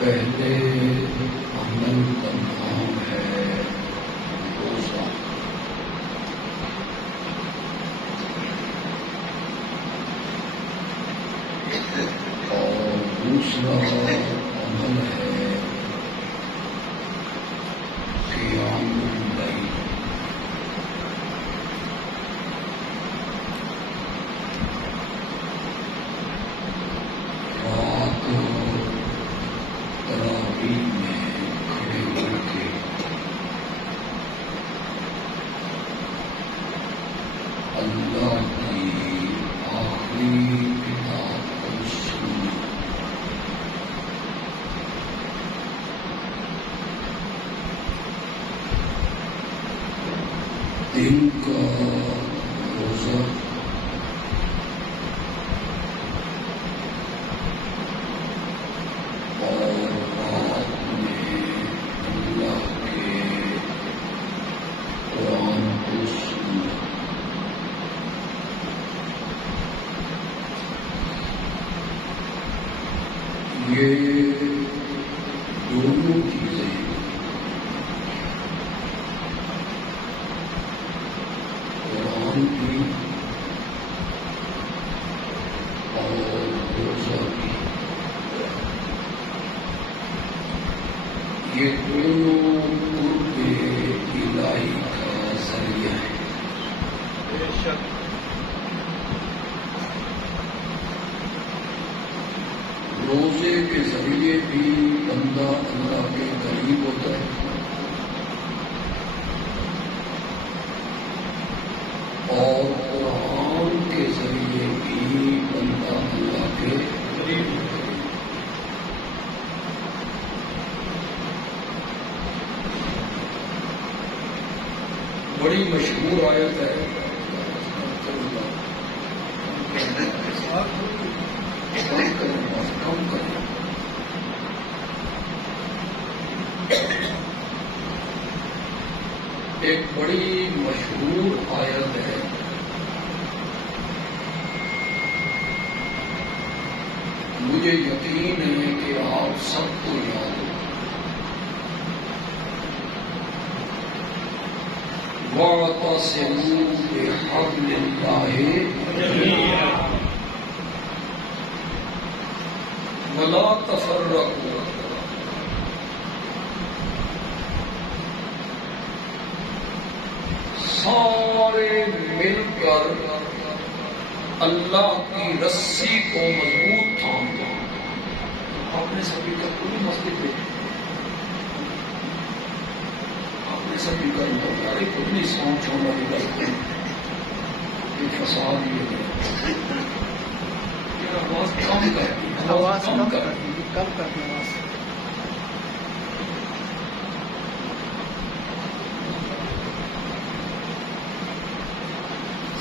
پہلے عمل کا نام ہے روزہ، اور دوسرا عمل ہے قیام اللیل۔ دن کا روزہ اور رات میں اللہ کے قرآن کو سننا، یہ دونوں چیزیں قرآن کی اور روزہ کی، یہ دونوں قرب الہی کا ذریعہ ہے۔ بے شک روزے کے ذریعے بھی بندہ اللہ کے قریب ہوتا ہے، اور قرآن کے ذریعے بھی بندہ اللہ کے قریب ہوتا ہے۔ بڑی مشہور آیت ہے کم کریں. ایک بڑی مشہور آیت ہے، مجھے یقین ہے کہ آپ سب کو یاد ہو. وَاعْتَصِمُوا بِحَبْلِ اللَّهِ جَمِيعًا وَلَا تَفَرَّقُوا. سارے مل کر اللہ کی رسی کو مضبوط تھام لو. آپ نے سبھی کا پوری مسجد میں آپ نے سبھی کا ارے کتنی سانپ چھوڑنا بھی کرتے ہیں. یہ فساد یہ ہے. یہ آواز کم کرتی آواز کم کرتی آواز.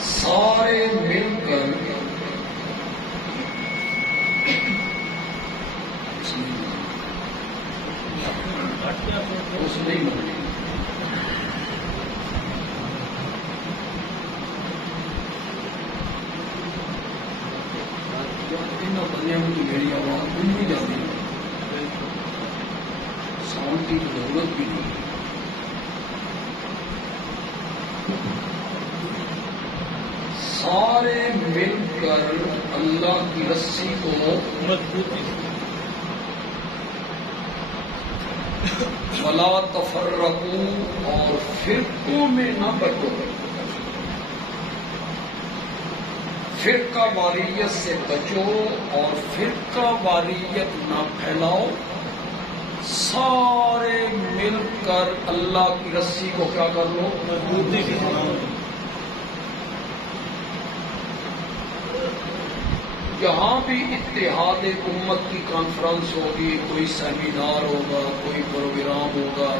سارے مل کر اس نہیں بنی. بنیا کی میری آواز بن نہیں جاتی. ساؤنڈ کی ضرورت بھی نہیں. سارے مل کر اللہ کی رسی کو مضبوطی ولا تفرقوا اور فرقوں میں نہ بٹو. فرقہ واریت سے بچو اور فرقہ واریت نہ پھیلاؤ. سارے مل کر اللہ کی رسی کو کیا کر لو مضبوطی سے. جہاں بھی اتحاد امت کی کانفرنس ہوگی، کوئی سیمینار ہوگا، کوئی پروگرام ہوگا،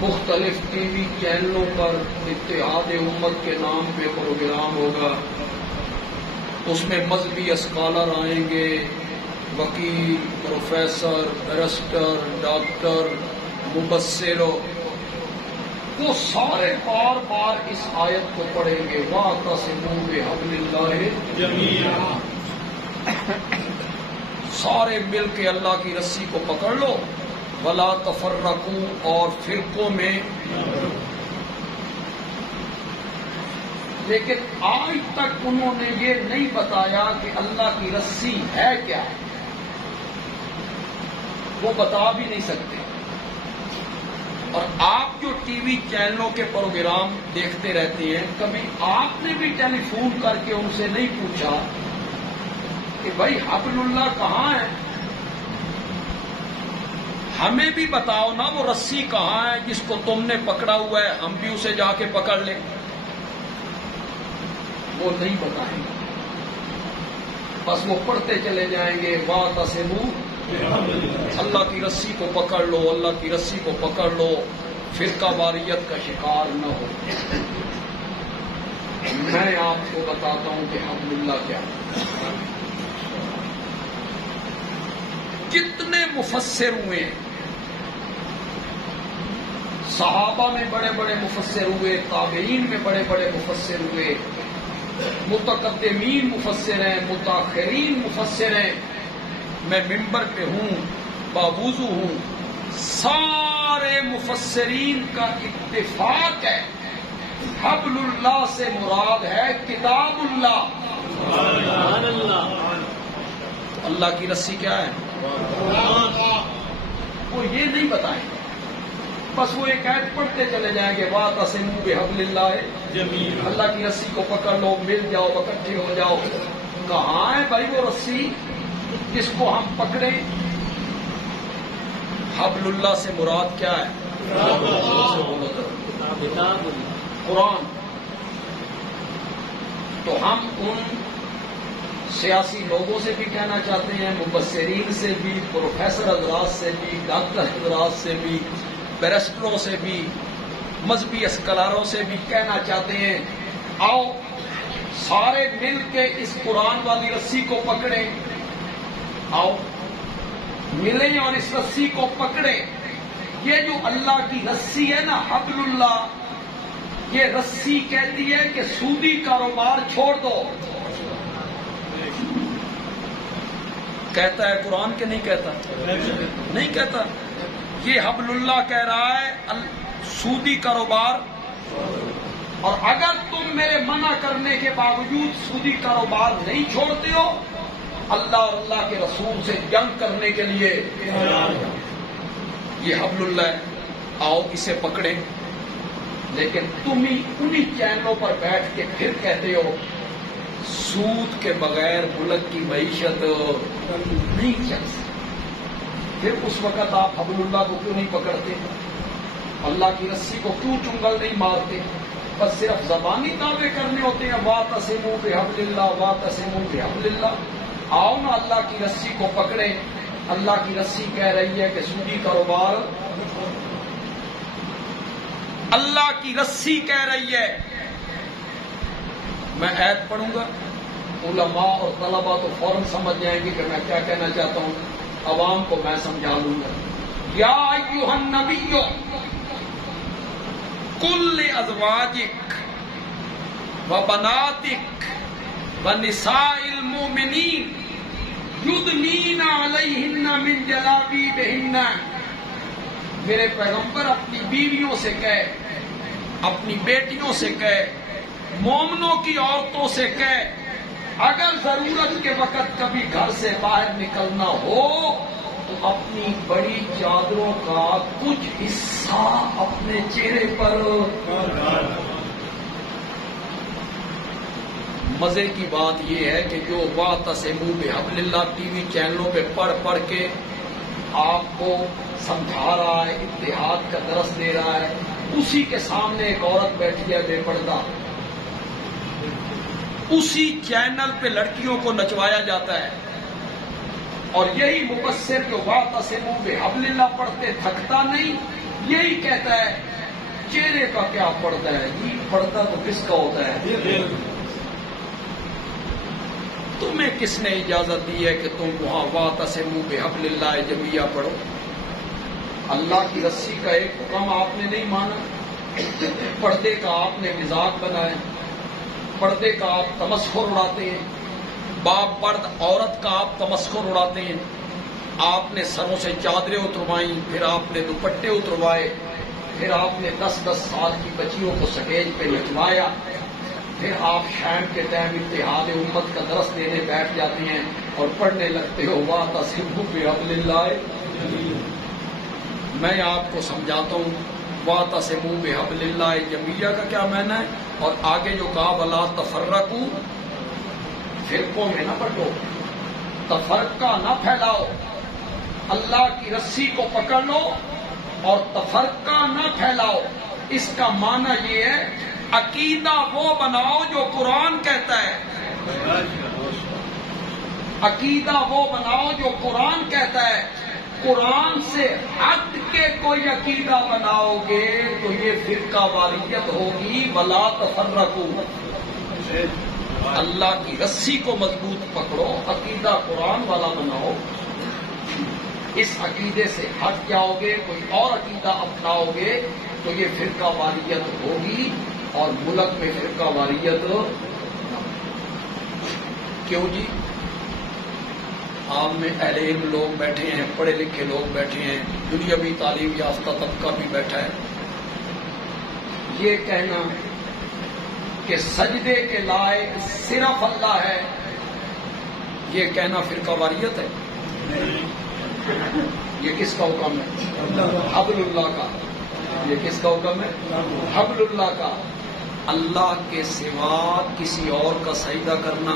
مختلف ٹی وی چینلوں پر اتحاد امت کے نام پہ پروگرام ہوگا، اس میں مذہبی اسکالر آئیں گے، وکیل، پروفیسر، بیرسٹر، ڈاکٹر، مبصر، وہ سارے بار بار اس آیت کو پڑھیں گے. وَاعْتَصِمُوا بِحَبْلِ اللَّهِ جَمِيعًا. سارے مل کے اللہ کی رسی کو پکڑ لو. وَلَا تَفَرَّقُوا اور فرقوں میں. لیکن آج تک انہوں نے یہ نہیں بتایا کہ اللہ کی رسی ہے کیا. وہ بتا بھی نہیں سکتے. اور آپ جو ٹی وی چینلوں کے پروگرام دیکھتے رہتے ہیں، کبھی آپ نے بھی ٹیلی فون کر کے ان سے نہیں پوچھا کہ بھائی حبل اللہ کہاں ہے؟ ہمیں بھی بتاؤ نا وہ رسی کہاں ہے جس کو تم نے پکڑا ہوا ہے، ہم بھی اسے جا کے پکڑ لیں. وہ نہیں بتائیں گے. بس وہ پڑھتے چلے جائیں گے. وَاعْتَصِمُوا اللہ کی رسی کو پکڑ لو، اللہ کی رسی کو پکڑ لو، فرقہ واریت کا شکار نہ ہو. میں آپ کو بتاتا ہوں کہ حبل اللہ کیا ہے. کتنے مفسر ہوئے، صحابہ میں بڑے بڑے مفسر ہوئے، تابعین میں بڑے بڑے مفسر ہوئے، متقدمین مفسر ہیں، متاخرین مفسر ہیں. میں ممبر پہ ہوں، باوضو ہوں. سارے مفسرین کا اتفاق ہے حبل اللہ سے مراد ہے کتاب اللہ. سبحان اللہ. اللہ کی رسی کیا ہے؟ وہ یہ نہیں بتائیں گے. بس وہ ایک آیت پڑھتے چلے جائیں گے. وَاعْتَصِمُوا بِحَبْلِ اللَّهِ جَمِيعًا. اللہ کی رسی کو پکڑ لو، مل جاؤ، اکٹھے ہو جاؤ. کہاں ہے بھائی وہ رسی جس کو ہم پکڑیں؟ حبل اللہ سے مراد کیا ہے؟ قرآن. تو ہم ان سیاسی لوگوں سے بھی کہنا چاہتے ہیں، مبصرین سے بھی، پروفیسر حضرات سے بھی، ڈاکٹر حضرات سے بھی، بیرسٹروں سے بھی، مذہبی اسکالروں سے بھی کہنا چاہتے ہیں، آؤ سارے مل کے اس قرآن والی رسی کو پکڑیں. آؤ ملیں اور اس رسی کو پکڑیں. یہ جو اللہ کی رسی ہے نا، حبل اللہ، یہ رسی کہتی ہے کہ سودی کاروبار چھوڑ دو. کہتا ہے قرآن کہ نہیں کہتا؟ نہیں کہتا. یہ حبل اللہ کہہ رہا ہے سودی کاروبار. اور اگر تم میرے منع کرنے کے باوجود سودی کاروبار نہیں چھوڑتے ہو، اللہ اور اللہ کے رسول سے جنگ کرنے کے لیے یہ حبل اللہ ہے. آؤ اسے پکڑیں. لیکن تم ہی انہی چینلوں پر بیٹھ کے پھر کہتے ہو سود کے بغیر ملک کی معیشت نہیں چل سکتی. پھر اس وقت آپ حبل اللہ کو کیوں نہیں پکڑتے؟ اللہ کی رسی کو کیوں چنگل نہیں مارتے؟ بس صرف زبانی دعوے کرنے ہوتے ہیں واعتصموا بحبل اللہ، واعتصموا بحبل اللہ. آؤ نا اللہ کی رسی کو پکڑیں. اللہ کی رسی کہہ رہی ہے کہ سودی کاروبار، اللہ کی رسی کہہ رہی ہے. میں آیت پڑھوں گا، علماء اور طلباء تو فوراً سمجھ جائیں گے کہ میں کیا کہنا چاہتا ہوں. عوام کو میں سمجھا دوں گا. یا ایھا النبی قل لازواجک وبناتک ونساء المؤمنین یدنین علیہن من جلابیبہن. میرے پیغمبر اپنی بیویوں سے کہے، اپنی بیٹیوں سے کہے، مومنوں کی عورتوں سے کہے، اگر ضرورت کے وقت کبھی گھر سے باہر نکلنا ہو تو اپنی بڑی چادروں کا کچھ حصہ اپنے چہرے پر. مزے کی بات یہ ہے کہ جو واعتصموا بحبل اللہ ٹی وی چینلوں پہ پڑھ پڑھ کے آپ کو سمجھا رہا ہے، اتحاد کا درس دے رہا ہے، اسی کے سامنے ایک عورت بیٹھی ہے بے پردہ. اسی چینل پہ لڑکیوں کو نچوایا جاتا ہے. اور یہی مبصر جو واعتصموا بحبل اللہ پڑھتے تھکتا نہیں، یہی کہتا ہے چہرے کا کیا پردہ ہے جی، پردہ تو کس کا ہوتا ہے؟ تمہیں کس نے اجازت دی ہے کہ تم وہاں واعتصموا بحبل اللہ جمیعہ پڑھو؟ اللہ کی رسی کا ایک حکم آپ نے نہیں مانا. پردے کا آپ نے مزاق بنایا، پردے کا آپ تمسخر اڑاتے ہیں، باپ مرد عورت کا آپ تمسخر اڑاتے ہیں. آپ نے سروں سے چادریں اتروائیں، پھر آپ نے دوپٹے اتروائے، پھر آپ نے 10-10 سال کی بچیوں کو سٹیج پہ نچوایا، پھر آپ شام کے ٹائم اتحاد امت کا درس دینے بیٹھ جاتے ہیں اور پڑھنے لگتے ہو واعتصموا بحبل اللہ. میں آپ کو سمجھاتا ہوں واعتصموا بحبل اللہ جمیعہ کا کیا معنی ہے، اور آگے جو کہا ولا تفرقوا، فرقوں میں نہ بٹو، تفرقہ نہ پھیلاؤ. اللہ کی رسی کو پکڑ لو اور تفرقہ نہ پھیلاؤ. اس کا معنی یہ ہے عقیدہ وہ بناؤ جو قرآن کہتا ہے. عقیدہ وہ بناؤ جو قرآن کہتا ہے. قرآن سے ہٹ کے کوئی عقیدہ بناؤ گے تو یہ فرقہ واریت ہوگی. ولا تفرقوا، اللہ کی رسی کو مضبوط پکڑو، عقیدہ قرآن والا بناؤ. اس عقیدے سے ہٹ جاؤ گے، کوئی اور عقیدہ اپناؤ گے تو یہ فرقہ واریت ہوگی اور ملک میں فرقہ واریت. کیوں جی؟ عام میں اہل علم لوگ بیٹھے ہیں، پڑھے لکھے لوگ بیٹھے ہیں، دنیاوی تعلیم یافتہ طبقہ بھی بیٹھا ہے. یہ کہنا کہ سجدے کے لائق صرف اللہ ہے، یہ کہنا فرقہ واریت ہے. یہ کس کا حکم ہے؟ حبل اللہ کا. یہ کس کا حکم ہے؟ حبل اللہ کا. اللہ کے سوا کسی اور کا سجدہ کرنا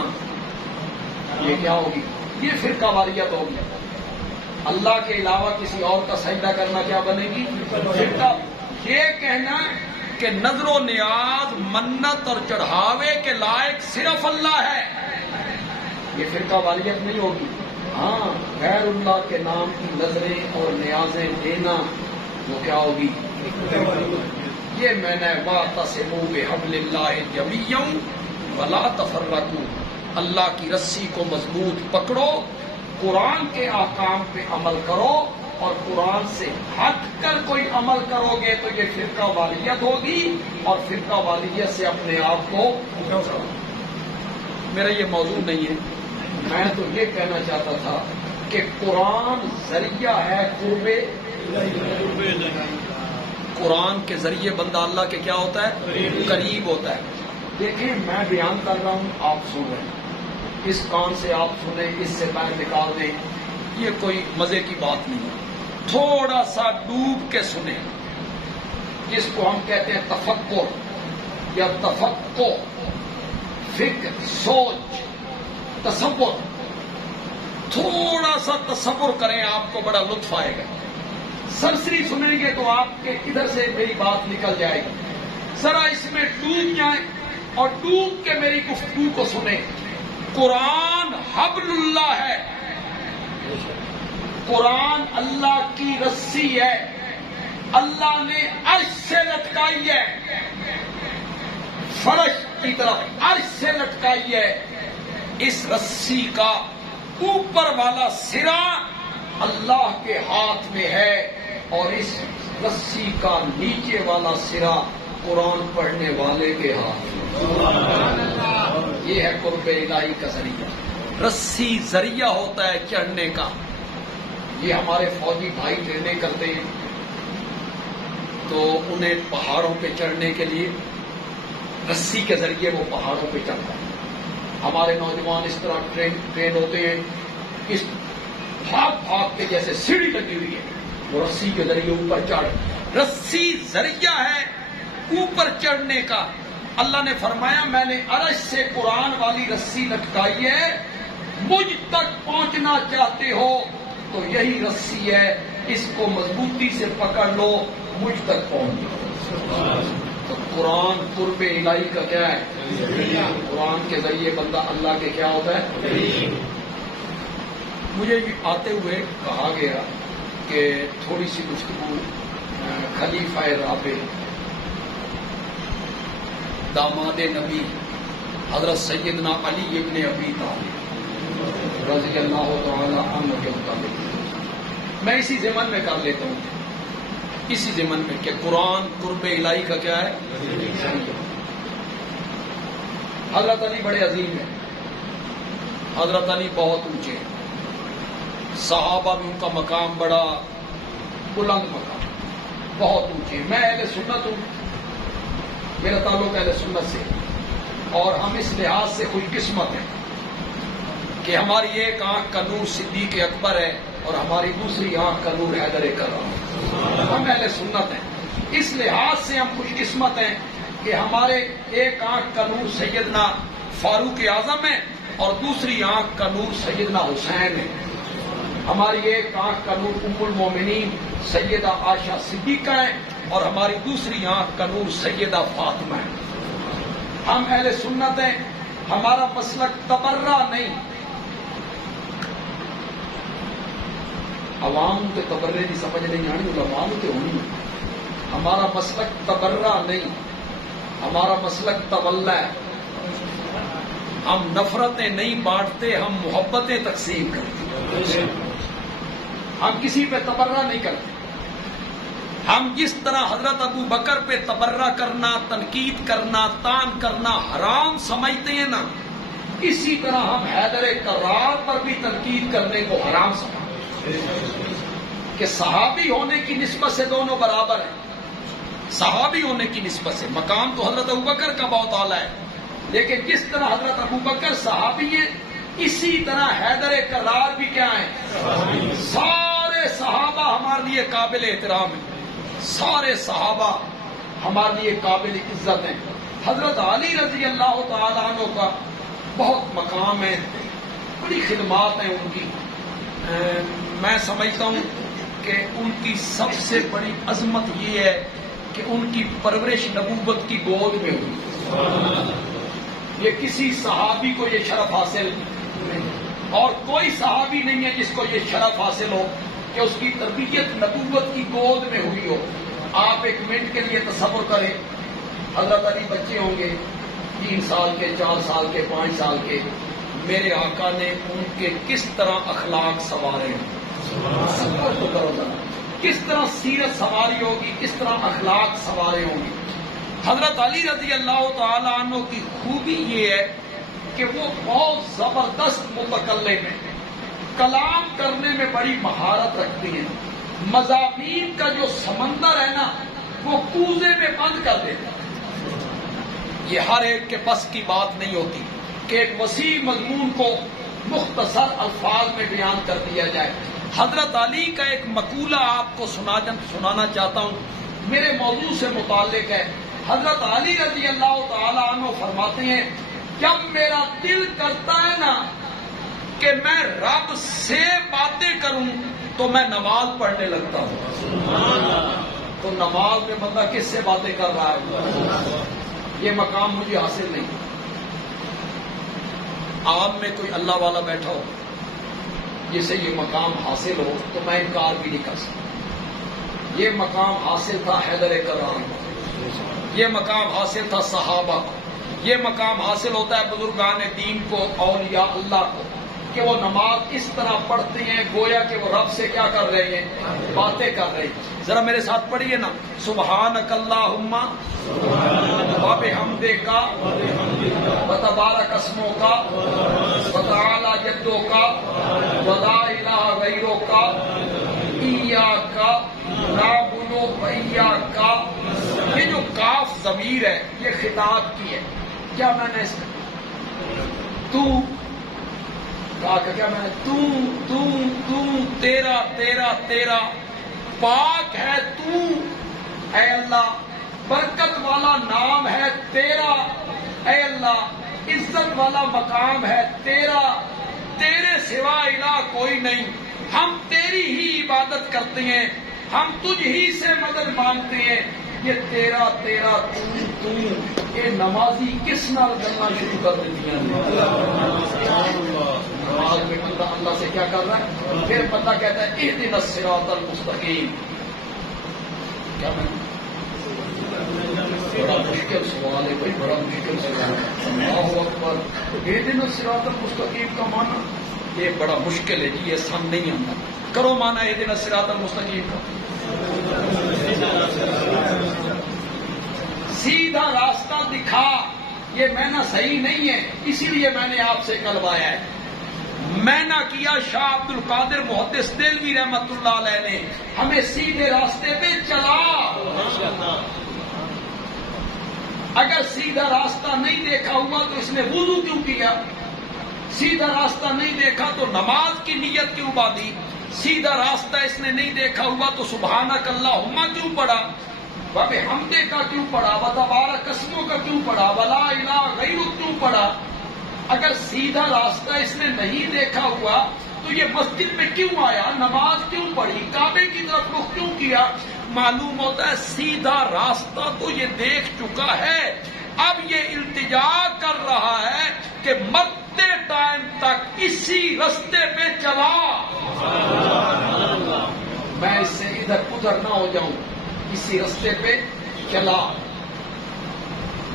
یہ کیا ہوگی؟ یہ فرقہ واریت ہوگی. اللہ کے علاوہ کسی اور کا سجدہ کرنا کیا بنے گی؟ فرقہ. یہ کہنا کہ نظر و نیاز، منت اور چڑھاوے کے لائق صرف اللہ ہے، یہ فرقہ واریت نہیں ہوگی. ہاں، غیر اللہ کے نام کی نظریں اور نیازیں دینا وہ کیا ہوگی؟ یہ میں نے واعتصموا بحبل اللہ جمیعا ولا تفرقوا، اللہ کی رسی کو مضبوط پکڑو، قرآن کے احکام پہ عمل کرو، اور قرآن سے ہٹ کر کوئی عمل کرو گے تو یہ فرقہ والیت ہوگی، اور فرقہ والیت سے اپنے آپ کو بچاؤ۔ میرا یہ موضوع نہیں ہے، میں تو یہ کہنا چاہتا تھا کہ قرآن ذریعہ ہے قرب قرآن کے ذریعے بندہ اللہ کے کیا ہوتا ہے؟ قریب ہوتا ہے۔ دیکھیں میں بیان کر رہا ہوں، آپ سن رہے ہیں، اس کان سے آپ سنیں، اس سے پیر نکال دیں، یہ کوئی مزے کی بات نہیں ہے، تھوڑا سا ڈوب کے سنیں، جس کو ہم کہتے ہیں تفکر یا تفقہ، فکر، سوچ، تصور، تھوڑا سا تصور کریں، آپ کو بڑا لطف آئے گا۔ سرسری سنیں گے تو آپ کے ادھر سے میری بات نکل جائے گی، ذرا اس میں ڈوب جائیں اور ڈوب کے میری گفتگو کو سنیں۔ قرآن حبل اللہ ہے، قرآن اللہ کی رسی ہے، اللہ نے عرش سے لٹکائی ہے، فرش کی طرف عرش سے لٹکائی ہے۔ اس رسی کا اوپر والا سرا اللہ کے ہاتھ میں ہے، اور اس رسی کا نیچے والا سرا قرآن پڑھنے والے کے ہاتھ میں۔ یہ ہے قرب الہی کا ذریعہ۔ رسی ذریعہ ہوتا ہے چڑھنے کا۔ یہ ہمارے فوجی بھائی ٹریننگ کرتے ہیں تو انہیں پہاڑوں پہ چڑھنے کے لیے رسی کے ذریعے وہ پہاڑوں پہ چڑھتا ہے۔ ہمارے نوجوان اس طرح ٹرین ہوتے ہیں، اس بھاگ کے جیسے سیڑھی لگی ہوئی ہے، وہ رسی کے ذریعے اوپر چڑھ، رسی ذریعہ ہے اوپر چڑھنے کا۔ اللہ نے فرمایا میں نے عرش سے قرآن والی رسی لٹکائی ہے، مجھ تک پہنچنا چاہتے ہو تو یہی رسی ہے، اس کو مضبوطی سے پکڑ لو، مجھ تک پہنچ جاؤ۔ تو قرآن قرب الہی کا کیا ہے؟ قرآن کے ذریعے بندہ اللہ کے کیا ہوتا ہے؟ مجھے آتے ہوئے کہا گیا کہ تھوڑی سی گفتگو خلیفہ رابع داماد نبی حضرت سیدنا علی ابن ابی طالب رضی اللہ تعالی عنہ کے مطابق میں اسی ضمن میں کر لیتا ہوں، اسی ضمن میں کہ قرآن قرب الہی کا کیا ہے؟ حضرت علی بڑے عظیم ہیں، حضرت علی بہت اونچے ہیں، صحابہ میں ان کا مقام بڑا بلند مقام، بہت اونچے۔ میں اہل سنت ہوں، میرا تعلق اہل سنت سے، اور ہم اس لحاظ سے خوش قسمت ہیں کہ ہماری ایک آنکھ کا نور صدیق اکبر ہے اور ہماری دوسری آنکھ کا نور حیدر کرام ہے۔ ہم اہل سنت ہیں، اس لحاظ سے ہم خوش قسمت ہیں کہ ہمارے ایک آنکھ کا نور سیدنا فاروق اعظم ہے اور دوسری آنکھ کا نور سیدنا حسین ہے۔ ہماری ایک آنکھ کا نور ام المومنین سیدہ عائشہ صدیقہ ہے اور ہماری دوسری آنکھ کا نور سیدہ فاطمہ ہے۔ ہم اہل سنت ہیں، ہمارا مسلک تبرہ نہیں، عوام کے تبرے کی سمجھ نہیں آنی، علماء کے ہونی۔ ہمارا مسلک تبرہ نہیں، ہمارا مسلک تولا ہے۔ ہم نفرتیں نہیں بانٹتے، ہم محبتیں تقسیم کرتے، ہم کسی پہ تبرہ نہیں کرتے۔ ہم جس طرح حضرت ابو بکر پہ تبرہ کرنا، تنقید کرنا، تان کرنا حرام سمجھتے ہیں نا، اسی طرح ہم حیدر کرار پر بھی تنقید کرنے کو حرام سمجھتے ہیں کہ صحابی ہونے کی نسبت سے دونوں برابر ہیں۔ صحابی ہونے کی نسبت سے مقام تو حضرت ابو بکر کا بہت اعلیٰ ہے، لیکن جس طرح حضرت ابو بکر صحابی ہیں، اسی طرح حیدر کرار بھی کیا ہیں؟ سارے صحابہ ہمارے لیے قابل احترام ہیں، سارے صحابہ ہمارے لیے قابل عزت ہیں۔ حضرت علی رضی اللہ تعالیٰ عنہ کا بہت مقام ہے، بڑی خدمات ہیں ان کی۔ میں سمجھتا ہوں کہ ان کی سب سے بڑی عظمت یہ ہے کہ ان کی پرورش نبوت کی گود میں ہوئی۔ یہ کسی صحابی کو یہ شرف حاصل نہیں، اور کوئی صحابی نہیں ہے جس کو یہ شرف حاصل ہو کہ اس کی تربیت نبوت کی گود میں ہوئی ہو۔ آپ ایک منٹ کے لیے تصور کریں، حضرت علی بچے ہوں گے، 3 سال کے، 4 سال کے، 5 سال کے، میرے آقا نے ان کے کس طرح اخلاق سنوارے ہیں. تو کرو ذرا، کس طرح سیرت سنواری ہوگی، کس طرح اخلاق سنوارے ہوں گے. حضرت علی رضی اللہ تعالی عنہ کی خوبی یہ ہے کہ وہ بہت زبردست متکلم ہیں، کلام کرنے میں بڑی مہارت رکھتی ہیں. مضامین کا جو سمندر ہے نا وہ کوزے میں بند کر دیتے ہیں. یہ ہر ایک کے بس کی بات نہیں ہوتی کہ ایک وسیع مضمون کو مختصر الفاظ میں بیان کر دیا جائے. حضرت علی کا ایک مقولہ آپ کو سنانا چاہتا ہوں، میرے موضوع سے متعلق ہے. حضرت علی رضی اللہ تعالی عنہ فرماتے ہیں جب میرا دل کرتا ہے نا کہ میں رب سے باتیں کروں تو میں نماز پڑھنے لگتا ہوں. تو نماز میں بندہ کس سے باتیں کر رہا ہے؟ یہ مقام مجھے حاصل نہیں. آپ میں کوئی اللہ والا بیٹھا ہو جسے یہ مقام حاصل ہو تو میں انکار بھی نہیں کر سکتا. یہ مقام حاصل تھا حیدر کرام کو، یہ مقام حاصل تھا صحابہ کو، یہ مقام حاصل ہوتا ہے بزرگان دین کو، اولیاء اللہ کو، کہ وہ نماز اس طرح پڑھتے ہیں گویا کہ وہ رب سے کیا کر رہے ہیں؟ باتیں کر رہے ہیں. ذرا میرے ساتھ پڑھیے نا، سبحانک اللہم وبحمدک وتبارک اسمک وتعالی جدک ولا الہ غیرک ایاک نعبد وایاک. یہ جو کاف ضمیر ہے یہ خطاب کی ہے. کیا میں نے اس میں کیا میں نے تو تیرا تیرا تیرا پاک ہے تو اے اللہ، برکت والا نام ہے تیرا اے اللہ، عزت والا مقام ہے تیرا، تیرے سوا الہ کوئی نہیں. ہم تیری ہی عبادت کرتے ہیں، ہم تجھ ہی سے مدد مانگتے ہیں. یہ تیرا تیرا تو یہ نمازی کس نال کرنا شروع کر دیتی ہیں؟ نماز میں بندہ اللہ سے کیا کر رہا ہے؟ پھر بندہ کہتا ہے اہدنا الصراط المستقیم. کیا میں بڑا مشکل سوال ہے بھائی، بڑا مشکل سوال ہے. اللہ اکبر. اہدنا الصراط المستقیم کا معنی یہ بڑا مشکل ہے جی، یہ سم نہیں آتا. کرو معنی اہدنا الصراط المستقیم کا. سیدھا راستہ دکھا، یہ معنی صحیح نہیں ہے، اسی لیے میں نے آپ سے کلوایا ہے. میں نہ کیا شاہ عبد القادر محدث دہلوی رحمت اللہ علیہ نے ہمیں سیدھے راستے پہ چلا. اگر سیدھا راستہ نہیں دیکھا ہوا تو اس نے وضو کیوں کیا؟ سیدھا راستہ نہیں دیکھا تو نماز کی نیت کیوں باندھی؟ سیدھا راستہ اس نے نہیں دیکھا ہوا تو سبحانک اللہم کیوں پڑھا؟ وبحمدہ کا کیوں پڑھا؟ وتبارک اسمک کا کیوں پڑھا؟ ولا الہ غیرک کیوں پڑھا؟ اگر سیدھا راستہ اس نے نہیں دیکھا ہوا تو یہ مسجد میں کیوں آیا؟ نماز کیوں پڑھی؟ کعبے کی طرف رخ کیوں کیا؟ معلوم ہوتا ہے سیدھا راستہ تو یہ دیکھ چکا ہے، اب یہ التجا کر رہا ہے کہ مرتے ٹائم تک اسی راستے پہ چلا. میں اس سے ادھر ادھر نہ ہو جاؤں، اسی راستے پہ چلا.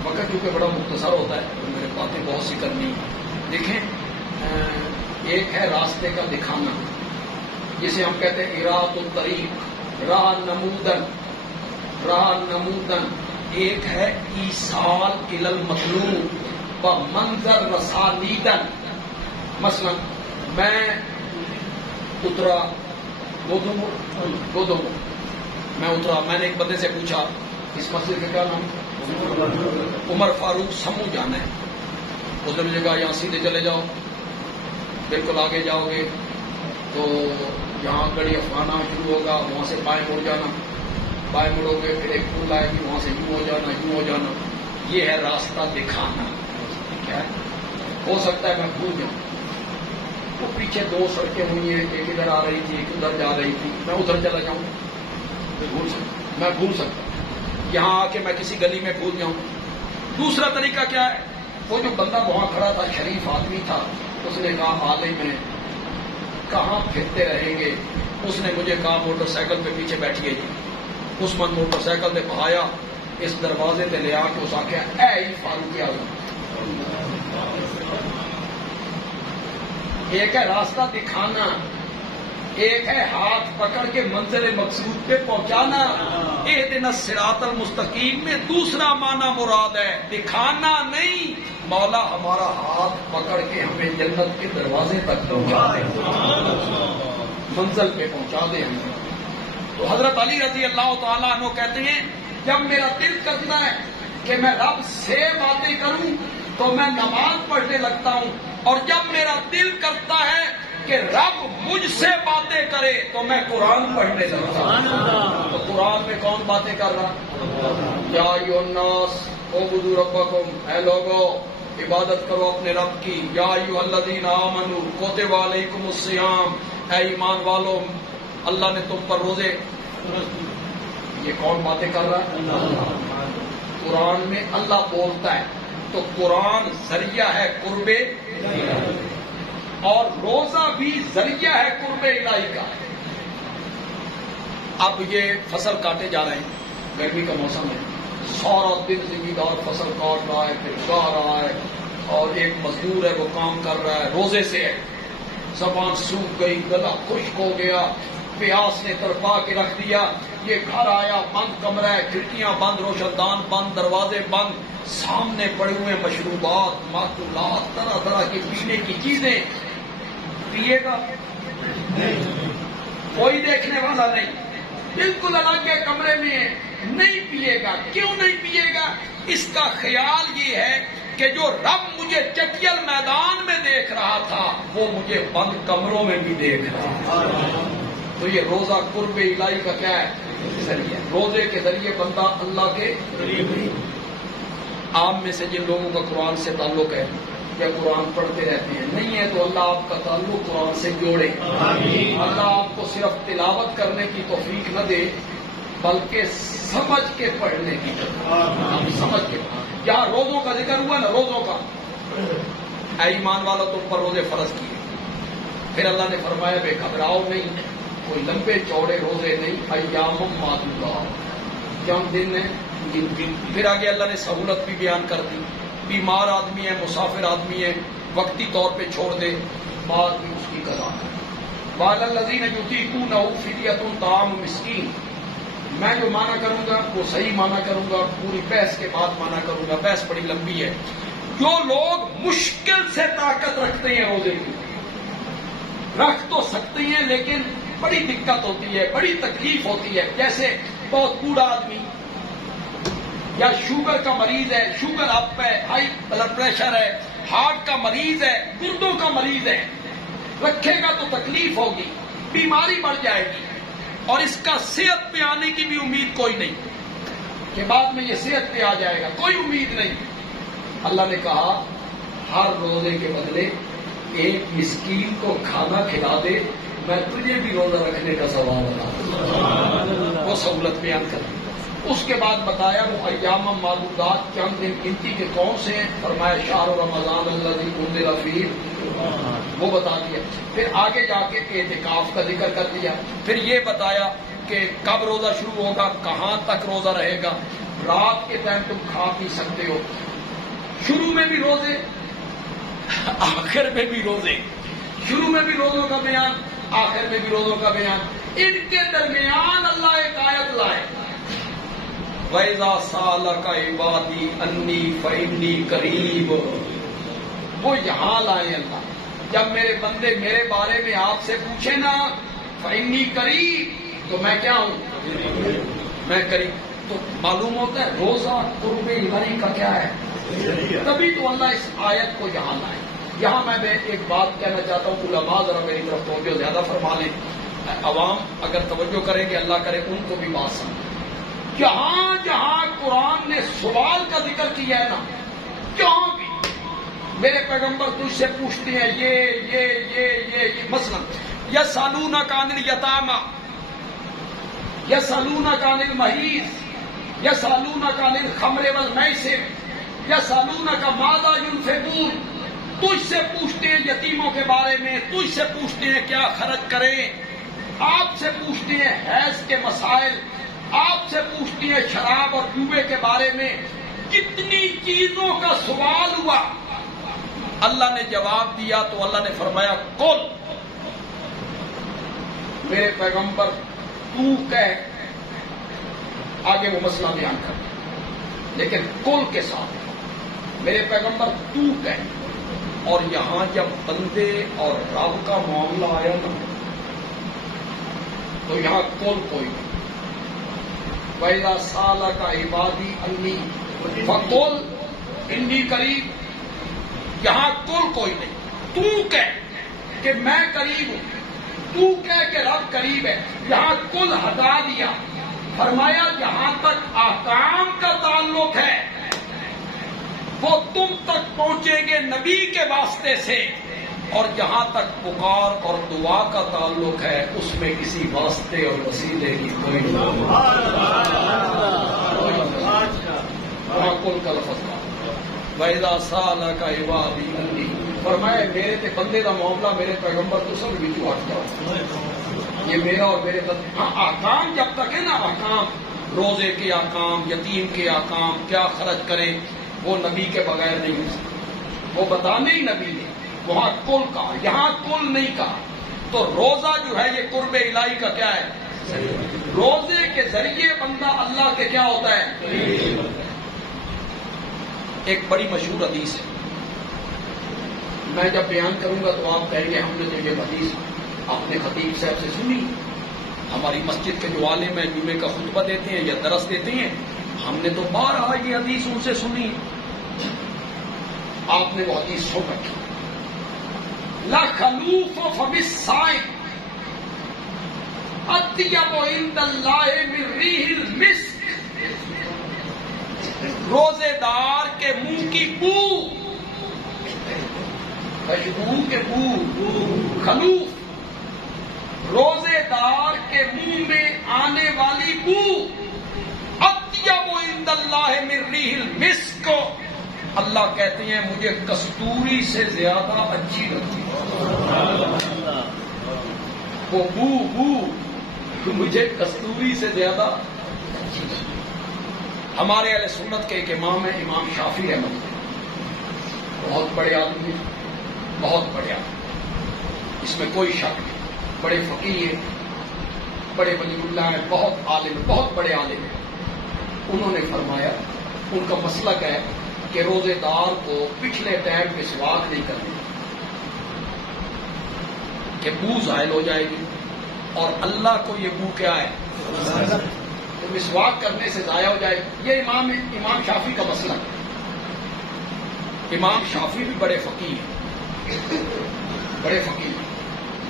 وقت کیونکہ بڑا مختصر ہوتا ہے، میرے باتیں بہت سی کرنی. دیکھیں، ایک ہے راستے کا دکھانا جسے ہم کہتے ہیں اراۃ الطریق، راہ نمودن، راہ نمودن. ایک ہے ایصال الی المطلوب و منظر رسانیدن. مثلا میں اترا گودھم، میں اترا، میں نے ایک بندے سے پوچھا اس مسجد کا کیا نام؟ عمر فاروق سمو جانا ہے. اس نے مجھے کہا یہاں سیدھے چلے جاؤ، بالکل آگے جاؤ گے تو یہاں گڑی افغانہ شروع ہوگا، وہاں سے بائیں مڑ جانا، بائیں مڑو گے پھر ایک پل آئے گی، وہاں سے یوں ہو جانا، یوں ہو جانا. یہ ہے راستہ دکھانا. کیا ہے؟ ہو سکتا ہے میں بھول جاؤں. وہ پیچھے 2 سڑکیں ہوئی ہیں، ایک ادھر آ رہی تھی، ایک ادھر جا رہی تھی، میں ادھر چلا جاؤں، میں بھول سکتا. یہاں آ کے میں کسی گلی میں بھول جاؤں. دوسرا طریقہ کیا ہے؟ وہ جو بندہ وہاں کھڑا تھا شریف آدمی تھا، اس نے کہا عالم ہے کہاں پھرتے رہیں گے. اس نے مجھے کہا موٹر سائیکل پہ پیچھے بیٹھیے جی. عثمان موٹر سائیکل پہ بہایا، اس دروازے تے لے آ کے اس آخیا اے ہی فاروق اعظم. ایک ہے راستہ دکھانا، ایک ہے ہاتھ پکڑ کے منزل مقصود پہ پہنچانا. اہدنا الصراط المستقیم میں دوسرا معنی مراد ہے، دکھانا نہیں، مولا ہمارا ہاتھ پکڑ کے ہمیں جنت کے دروازے تک پہنچا دے، منزل پہ پہنچا دے ہمیں. تو حضرت علی رضی اللہ تعالیٰ عنہ کہتے ہیں جب میرا دل کرتا ہے کہ میں رب سے باتیں کروں تو میں نماز پڑھنے لگتا ہوں، اور جب میرا دل کرتا ہے کہ رب مجھ سے باتیں کرے تو میں قرآن پڑھنے لگتا ہوں. تو قرآن میں کون باتیں کر رہا؟ یا ایھا الناس اعبدوا ربکم، اے لوگو عبادت کرو اپنے رب کی. یا ایھا الذین آمنوا کتب علیکم الصیام، اے ایمان والو اللہ نے تم پر روزے. یہ کون باتیں کر رہا ہے؟ قرآن میں اللہ بولتا ہے. تو قرآن ذریعہ ہے قرب، اور روزہ بھی ذریعہ ہے قرب الہی کا. اب یہ فصل کاٹے جا رہے ہیں، گرمی کا موسم ہے، سارا دن زمیندار فصل کاٹ رہا ہے، پھر گا رہا ہے، اور ایک مزدور ہے وہ کام کر رہا ہے، روزے سے ہے، زبان سوکھ گئی، گلا خشک ہو گیا، پیاس نے تڑپا کے رکھ دیا. یہ گھر آیا، بند کمرہ ہے، کھڑکیاں بند، روشن دان بند، دروازے بند، سامنے پڑے ہوئے مشروبات، ماکولات، طرح طرح کی پینے کی چیزیں. پیے گا کوئی دیکھنے والا نہیں، بالکل الگ کے کمرے میں ہے، نہیں پیے گا. کیوں نہیں پیے گا؟ اس کا خیال یہ ہے کہ جو رب مجھے چٹیل میدان میں دیکھ رہا تھا وہ مجھے بند کمروں میں بھی دیکھ رہا ہے. تو یہ روزہ قرب الہی کا کیا ہے؟ ذریعہ. روزے کے ذریعے بندہ اللہ کے قریب. آپ میں سے جن لوگوں کا قرآن سے تعلق ہے یا قرآن پڑھتے رہتے ہیں، نہیں ہے تو اللہ آپ کا تعلق قرآن سے جوڑے. اللہ آپ کو صرف تلاوت کرنے کی توفیق نہ دے بلکہ سمجھ کے پڑھنے کی. سمجھ کے جہاں روزوں کا ذکر ہوا نا، روزوں کا، اے ایمان والا تم پر روزے فرض کیے. پھر اللہ نے فرمایا بے گھبراؤ نہیں، کوئی لمبے چوڑے روزے نہیں، ایام معدودات، چند دن ہیں. پھر آگے اللہ نے سہولت بھی بیان کر دی. بیمار آدمی ہے، مسافر آدمی ہے، وقتی طور پہ چھوڑ دے، بعد بھی اس کی قضا ہے. وعلی الذین یطیقونہ فدیۃ طعام مسکین. میں جو مانا کروں گا وہ صحیح مانا کروں گا، پوری بحث کے بعد مانا کروں گا، بحث بڑی لمبی ہے. جو لوگ مشکل سے طاقت رکھتے ہیں روزے کی، رکھ تو سکتے ہیں لیکن بڑی دقت ہوتی ہے، بڑی تکلیف ہوتی ہے. جیسے بہت بوڑھا آدمی یا شوگر کا مریض ہے، شوگر اپ ہے، ہائی بلڈ پریشر ہے، ہارٹ کا مریض ہے، گردوں کا مریض ہے، رکھے گا تو تکلیف ہوگی، بیماری بڑھ جائے گی، اور اس کا صحت پہ آنے کی بھی امید کوئی نہیں کہ بعد میں یہ صحت پہ آ جائے گا، کوئی امید نہیں. اللہ نے کہا ہر روزے کے بدلے ایک مسکین کو کھانا کھلا دے، میں تجھے بھی روزہ رکھنے کا ثواب بتا دوں. وہ سہولت بیان کر دی. اس کے بعد بتایا وہ ایام معدودات، چند دن گنتی کے کون سے ہیں؟ فرمایا شہر رمضان الذی انزل فیہ، وہ بتا دیا. پھر آگے جا کے اعتکاف کا ذکر کر دیا. پھر یہ بتایا کہ کب روزہ شروع ہوگا، کہاں تک روزہ رہے گا. رات کے ٹائم تم کھا پی سکتے ہو، شروع میں بھی روزے، آخر میں بھی روزے، شروع میں بھی روزوں کا بیان، آخر میں بھی روزوں کا بیان. ان کے درمیان اللہ ایک آیت لائے، وَإِذَا سَأَلَكَ عِبَادِي أَنِّي فَإِنِّي قَرِيبٌ. وہ یہاں لائے اللہ، جب میرے بندے میرے بارے میں آپ سے پوچھے نا فَإِنِّي قَرِيب، تو میں کیا ہوں؟ میں قریب. تو معلوم ہوتا ہے روزہ قرب الہی کا کیا ہے. تبھی تو اللہ اس آیت کو یہاں لائے. یہاں میں ایک بات کہنا چاہتا ہوں، علماء ذرا میری طرف توجہ زیادہ فرما لیں، عوام اگر توجہ کریں گے اللہ کرے ان کو بھی بات سمجھ. جہاں جہاں قرآن نے سوال کا ذکر کیا ہے نا، جہاں بھی میرے پیغمبر تجھ سے پوچھتے ہیں یہ مثلا یسألونک عن الیتامی، یسألونک عن المحیض، یسألونک عن الخمر والمیسر، یسألونک ماذا ينفقون. تجھ سے پوچھتے ہیں یتیموں کے بارے میں، تجھ سے پوچھتے ہیں کیا خرچ کریں، آپ سے پوچھتے ہیں حیض کے مسائل، آپ سے پوچھتے پوچھتی ہیں شراب اور جوئے کے بارے میں کتنی چیزوں کا سوال ہوا، اللہ نے جواب دیا تو اللہ نے فرمایا قل، میرے پیغمبر تو کہہ، آگے وہ مسئلہ بیان کر، لیکن قل کے ساتھ میرے پیغمبر تو کہہ۔ اور یہاں جب بندے اور رب کا معاملہ آیا نا تو یہاں قل کوئی نہیں، وَإِذَا سَأَلَكَ عِبَادِي عَنِّي فَقُلْ إِنِّي قَرِيبٌ، یہاں قل کوئی نہیں، تو کہہ کہ میں قریب ہوں، تو کہہ کہ رب قریب ہے، یہاں قل ہٹا دیا، فرمایا جہاں تک احکام کا تعلق ہے وہ تم تک پہنچیں گے نبی کے واسطے سے، اور جہاں تک پکار اور دعا کا تعلق ہے اس میں کسی واسطے اور وسیلے کی کوئی وہاں کل کا لفظ تھا وَإِذَا سَأَلَكَ عِبَادِي عَنِّي، فرمایا میرے تے بندے کا معاملہ میرے پیغمبر تو سب بھی ہٹ جاؤ، یہ میرا اور میرے احکام جب تک ہے نا، احکام روزے کے احکام، یتیم کے احکام، کیا خرچ کریں، وہ نبی کے بغیر نہیں ہو سکتا، وہ بتانے ہی نبی نے، وہاں کل کہا، یہاں کل نہیں کہا۔ تو روزہ جو ہے یہ قرب الہی کا کیا ہے؟ روزے کے ذریعے بندہ اللہ کے کیا ہوتا ہے؟ ایک بڑی مشہور حدیث ہے، میں جب بیان کروں گا تو آپ کہیں گے ہم نے تو یہ حدیث آپ نے خطیب صاحب سے سنی، ہماری مسجد کے جو عالم ہیں جمعے کا خطبہ دیتے ہیں یا درس دیتے ہیں، ہم نے تو بارہا یہ حدیث ان سے سنی، آپ نے وہ حدیث سن رکھی، لَخَلُوفُ فَمِ الصَّائِمِ أَطْيَبُ عِندَ اللَّهِ مِن رِّيحِ الْمِسْكِ، روزے دار کے منہ کی بو، خوشبو کے بو، خلوف، روزے دار کے منہ میں آنے والی بو، اطیب عند اللہ من ریح المسک، اللہ کہتے ہیں مجھے کستوری سے زیادہ اچھی لگتی ہے، وہ بو مجھے کستوری سے زیادہ اچھی لگتی ہے۔ ہمارے اہل سنت کے ایک امام ہیں، امام شافعی احمد، بہت بڑے آدمی ہیں، بہت بڑے آدمی، اس میں کوئی شک نہیں، بڑے فقیہ ہیں، بڑے ولی اللہ ہیں، بہت عالم ہیں، بہت بڑے عالم ہیں۔ انہوں نے فرمایا ان کا مسلک ہے کہ روزے دار کو پچھلے ٹائم پہ مسواک نہیں کرنی کہ بو زائل ہو جائے گی، اور اللہ کو یہ بو کیا ہے؟ تو مسواک کرنے سے ضائع ہو جائے گی۔ یہ امام شافعی کا مسئلہ ہے۔ امام شافعی بھی بڑے فقیہ ہیں، بڑے فقیہ ہیں،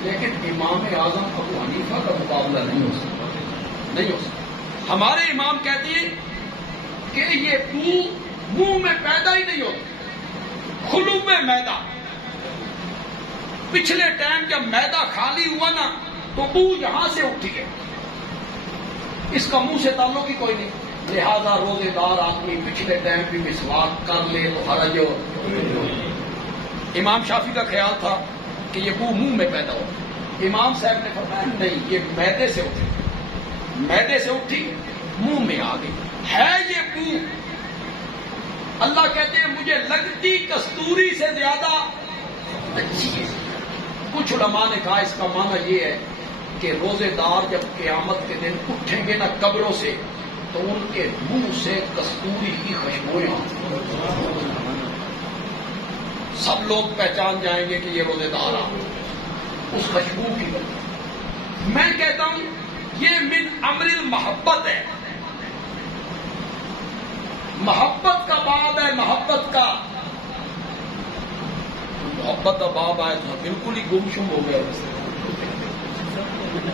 لیکن امام اعظم ابو حنیفہ کا مقابلہ نہیں ہو سکتا، نہیں ہو سکتا۔ ہمارے امام کہتے ہیں کہ یہ بو منہ میں پیدا ہی نہیں ہوتی، خلو میں میدا، پچھلے ٹائم جب میدا خالی ہوا نا تو بو یہاں سے اٹھی ہے، اس کا منہ سے تعلق ہی کوئی نہیں، لہذا روزے دار آدمی پچھلے ٹائم بھی مسواک کر لے تو حرج ہو۔ امام شافعی کا خیال تھا کہ یہ بو منہ میں پیدا ہو، امام صاحب نے فرمایا نہیں، یہ میدے سے اٹھی، میدے سے اٹھی منہ میں آ گئی ہے یہ بو، اللہ کہتے ہیں مجھے لگتی کستوری سے زیادہ اچھی ہے۔ کچھ علماء نے کہا اس کا معنی یہ ہے کہ روزے دار جب قیامت کے دن اٹھیں گے نا قبروں سے تو ان کے منہ سے کستوری کی خوشبوئیں سب لوگ پہچان جائیں گے کہ یہ روزے دار آ اس خوشبو کی وجہ۔ میں کہتا ہوں یہ من امر المحبت ہے، محبت کا باب ہے، محبت کا، محبت کا باب آئے تو بالکل ہی گم شم ہو گیا۔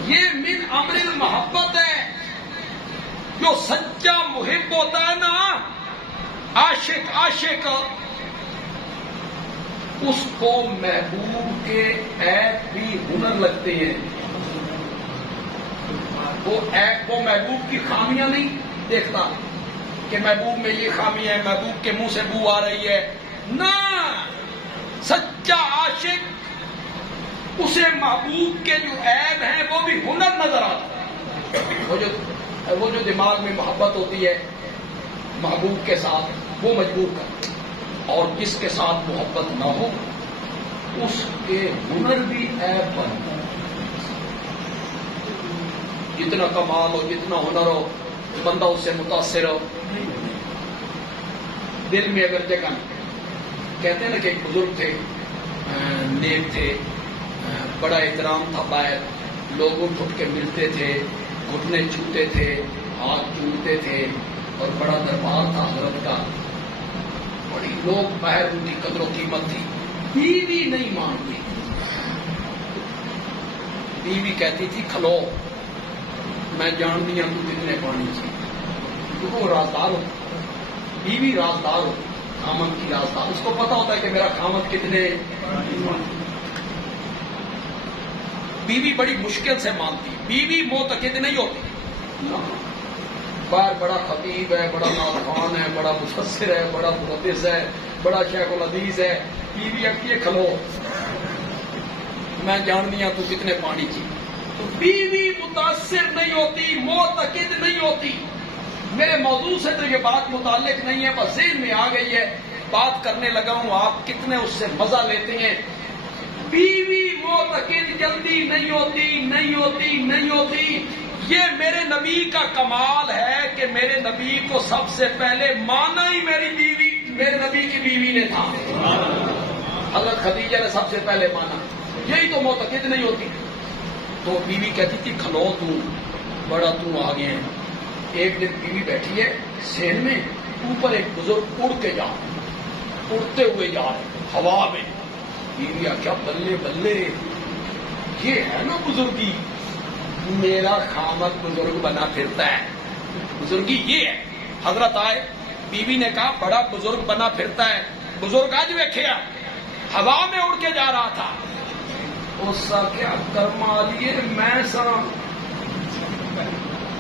یہ من امر المحبت ہے، جو سچا محب ہوتا ہے نا، عاشق اس کو محبوب کے عیب بھی ہنر لگتے ہیں، وہ محبوب کی خامیاں نہیں دیکھتا کہ محبوب میں یہ خامی ہے، محبوب کے منہ سے بو آ رہی ہے، نہ، سچا عاشق اسے محبوب کے جو عیب ہیں وہ بھی ہنر نظر آتا ہے۔ وہ جو وہ جو دماغ میں محبت ہوتی ہے محبوب کے ساتھ وہ مجبور کر، اور جس کے ساتھ محبت نہ ہو اس کے ہنر بھی عیب بن جائے. جتنا کمال ہو جتنا ہنر ہو بندہ اس سے متاثر ہو دل میں اگر جگہ. کہتے ہیں نا کہ ایک بزرگ تھے نیک تھے بڑا احترام تھا باہر، لوگ اٹھ کے ملتے تھے گھٹنے چھوتے تھے ہاتھ چومتے تھے اور بڑا دربار تھا حضرت کا، بڑی لوگ باہر ان کی قدر و قیمت تھی. بیوی نہیں مانتی، بیوی کہتی تھی کھلو میں جانتی ہوں تو کتنے پانی سے، کیونکہ وہ رازدار ہو، بیوی رازدار ہو، خامد کی رازدار، اس کو پتا ہوتا ہے کہ میرا خامد کتنے. بیوی بڑی مشکل سے مانتی، بیوی معتقد نہیں ہوتی. باہر بڑا خطیب ہے، بڑا نعتخوان ہے، بڑا مفسر ہے، بڑا محدث ہے، بڑا شیخ الحدیث ہے، بیوی اکیلے کھلو میں جانتی ہوں تو کتنے پانی کی. تو بیوی متاثر نہیں ہوتی، معتقد نہیں ہوتی. میرے موضوع سے تو یہ بات متعلق نہیں ہے، بس ذہن میں آ گئی ہے، بات کرنے لگا ہوں. آپ کتنے اس سے مزہ لیتے ہیں. بیوی معتقد جلدی نہیں ہوتی نہیں ہوتی نہیں ہوتی. یہ میرے نبی کا کمال ہے کہ میرے نبی کو سب سے پہلے مانا ہی میری بیوی میرے نبی کی بیوی نے تھا. حضرت خدیجہ نے سب سے پہلے مانا، یہی تو معتقد نہیں ہوتی. تو بیوی کہتی تھی کھلو تو بڑا تو آگے ہے. ایک دن بیوی بیٹھی ہے سین میں، اوپر ایک بزرگ اڑ کے جا اڑتے ہوئے جا رہے ہوا میں. بیوی کیا بلے بلے یہ ہے نا بزرگی، میرا خامد بزرگ بنا پھرتا ہے. بزرگی یہ ہے. حضرت آئے، بیوی نے کہا بڑا بزرگ بنا پھرتا ہے. بزرگ آج ویکھیا ہوا میں اڑ کے جا رہا تھا. اس کا کیا کرما لیے میں سا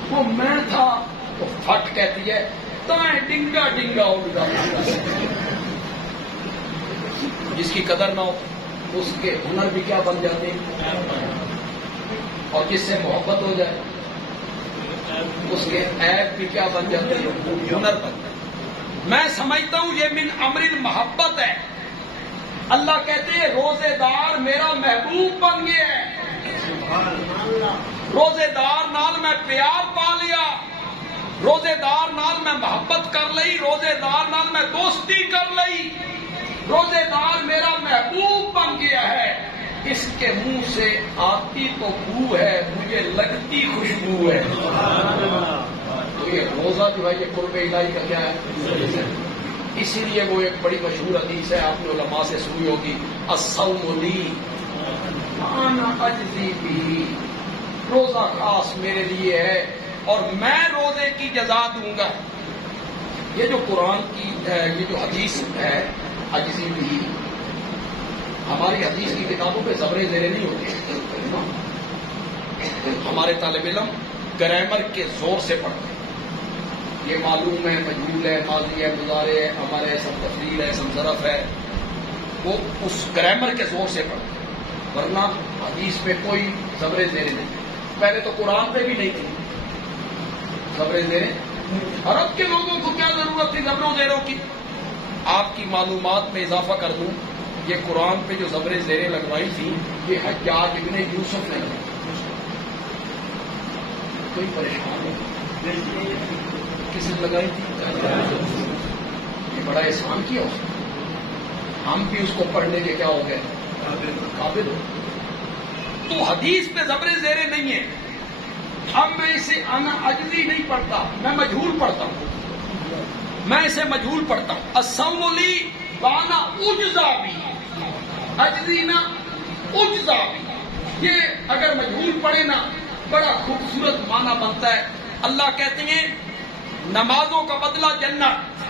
وہ میں تھا. تو پھٹ کہتی ہے تائیں ڈنگا ڈنگا اڑا. جس کی قدر نہ ہو اس کے ہنر بھی کیا بن جاتے ہیں، اور جس سے محبت ہو جائے اس کے عیب بھی کیا بن جاتے ہیں، ہنر بن جاتے. میں سمجھتا ہوں یہ من امر المحبت ہے. اللہ کہتے ہیں روزے دار میرا محبوب بن گیا ہے. روزے دار نال میں پیار پا لیا، روزے دار نال میں محبت کر لئی، روزے دار نال میں دوستی کر لئی. روزے دار میرا محبوب بن گیا ہے. اس کے منہ سے آتی تو بو ہے، مجھے لگتی خوشبو ہے. تو یہ روزہ جو ہے یہ قرب الہی کا کیا ہے. اسی لیے وہ ایک بڑی مشہور حدیث ہے، آپ نے علماء سے سنی ہوگی، الصوم لی انا اجزی بہ. روزہ خاص میرے لیے ہے اور میں روزے کی جزا دوں گا. یہ جو قرآن کی یہ جو حدیث ہے اجزی بہ، ہماری حدیث کی کتابوں پہ زبر زیریں نہیں ہوتے. ہمارے طالب علم گرامر کے زور سے پڑھتے ہیں. یہ معلوم ہے، مجہول ہے، ماضی ہے، مضارع ہے، ہمارے اسم تفضیل ہے، اسم ظرف ہے، وہ اس گرامر کے زور سے پڑھتے ہیں. ورنہ حدیث پہ کوئی زبر زیریں نہیں. پہلے تو قرآن پہ بھی نہیں تھی زبر زیریں. عرب کے لوگوں کو کیا ضرورت تھی زبر و زیروں کی. آپ کی معلومات میں اضافہ کر دوں، یہ قرآن پہ جو زبر زیریں لگوائی تھی یہ حجاج ابن یوسف نے لگوائی. کوئی پریشان نہیں، کس نے لگائی تھی؟ یہ بڑا احسان کیا اس نے. ہم بھی اس کو پڑھنے کے کیا ہو گئے، قابل ہو. تو حدیث پہ زبر زیریں نہیں ہے. اب میں اسے انا اجزی نہیں پڑھتا، میں مجہول پڑھتا ہوں. میں اسے مجہول پڑھتا ہوں. الصوم لی وانا اجزا بھی، اجزی نا اجزا بھی. یہ اگر مجہول پڑھے نا بڑا خوبصورت معنی بنتا ہے. اللہ کہتے ہیں نمازوں کا بدلہ جنت،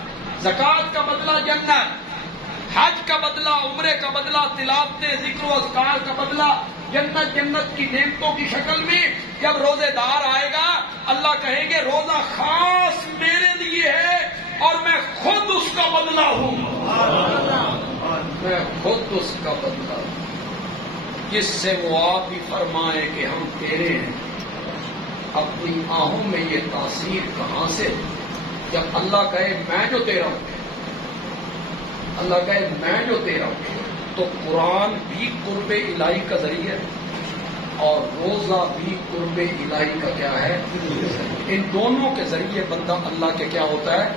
زکوٰۃ کا بدلہ جنت، حج کا بدلہ، عمرے کا بدلہ، تلاوت ذکر و اذکار کا بدلہ جنت. جنت کی نعمتوں کی شکل میں جب روزے دار آئے گا اللہ کہیں گے روزہ خاص میرے لیے ہے اور میں خود اس کا بدلہ ہوں. میں خود اس کا بدلہ ہوں. جس سے وہ آپ بھی فرمائے کہ ہم تیرے ہیں. اپنی آہوں میں یہ تاثیر کہاں سے؟ جب اللہ کہے میں جو تیرا ہوں، اللہ کہے میں جو تیرا ہوں، تو قرآن بھی قرب الہی کا ذریعہ ہے اور روزہ بھی قرب الہی کا کیا ہے؟ ان دونوں کے ذریعے بندہ اللہ کے کیا ہوتا ہے؟